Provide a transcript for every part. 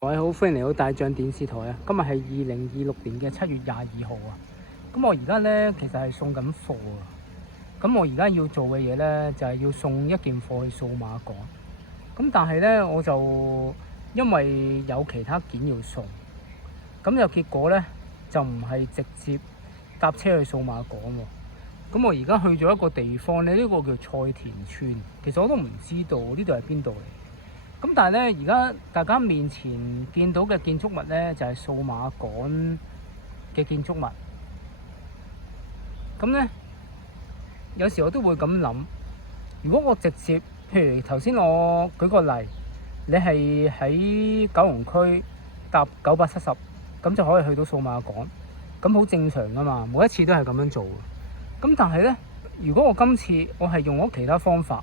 各位好，歡迎嚟到大象電視台啊！今日係2026年嘅7月22號啊！咁我而家咧其實係送緊貨啊！咁我而家要做嘅嘢咧就係要送一件貨去數碼港。咁但係咧我就因為有其他件要送，咁就結果咧就唔係直接搭車去數碼港喎。咁我而家去咗一個地方咧，呢個叫菜田村。其實我都唔知道呢度係邊度嚟。咁但係咧，而家大家面前見到嘅建築物咧，就係數碼港嘅建築物。咁咧，有時我都會咁諗，如果我直接，譬如頭先我舉個例，你係喺九龍區搭970，咁就可以去到數碼港，咁好正常噶嘛，每一次都係咁樣做嘅。咁但係咧，如果我今次我係用咗其他方法，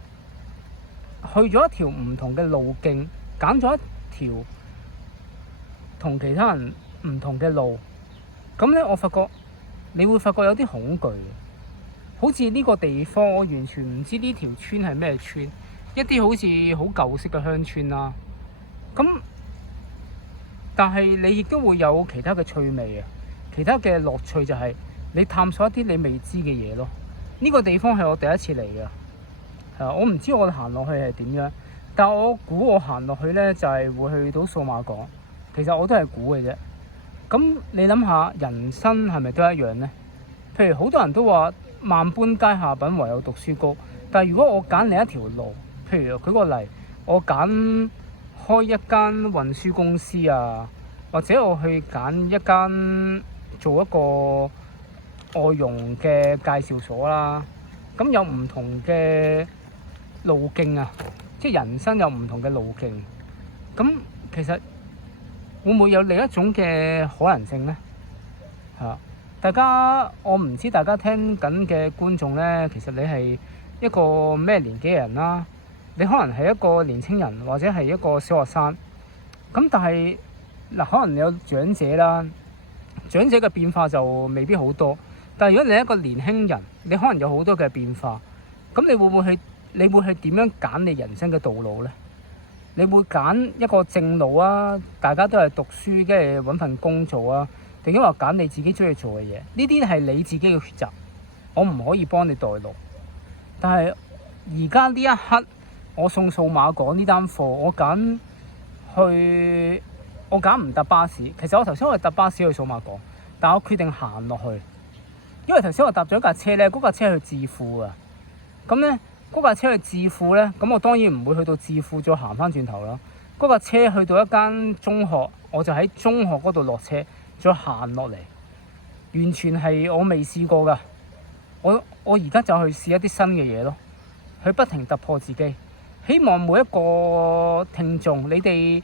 去咗一條唔同嘅路徑，揀咗一條同其他人唔同嘅路，咁咧我發覺你會發覺有啲恐懼，好似呢個地方我完全唔知呢條村係咩村，一啲好似好舊式嘅鄉村啦。咁但係你亦都會有其他嘅趣味啊，其他嘅樂趣就係你探索一啲你未知嘅嘢咯。呢個地方係我第一次嚟嘅。我唔知我行落去係點樣，但我估我行落去咧就係會去到數碼港。其實我都係估嘅啫。咁你諗下，人生係咪都一樣呢？譬如好多人都話萬般皆下品，唯有讀書高。但係如果我揀另一條路，譬如舉個例，我揀開一間運輸公司啊，或者我去揀一間做一個外傭嘅介紹所啦，咁有唔同嘅路徑啊，即係人生有唔同嘅路徑，咁其實會唔會有另一種嘅可能性呢？大家我唔知大家聽緊嘅觀眾呢，其實你係一個咩年紀嘅人啦？你可能係一個年青人，或者係一個小學生。咁但係嗱，可能你有長者啦，長者嘅變化就未必好多。但係如果你係一個年輕人，你可能有好多嘅變化。咁你會去點樣揀你人生嘅道路呢？你會揀一個正路啊？大家都係讀書，跟住揾份工做啊？定係話揀你自己中意做嘅嘢？呢啲係你自己嘅抉擇，我唔可以幫你代勞。但係而家呢一刻，我送數碼港呢單貨，我揀唔搭巴士。其實我頭先我係搭巴士去數碼港，但我決定行落去，因為頭先我搭咗架車咧，嗰架車去置富啊。咁咧，嗰架車去置富咧，咁我當然唔會去到置富再行翻轉頭啦。嗰架車去到一間中學，我就喺中學嗰度落車，再行落嚟，完全係我未試過噶。我而家就去試一啲新嘅嘢咯，去不停突破自己。希望每一個聽眾，你哋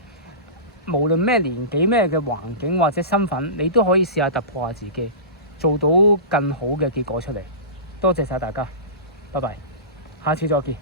無論咩年紀、咩嘅環境或者身份，你都可以試下突破下自己，做到更好嘅結果出嚟。多謝晒大家，拜拜，下次再見。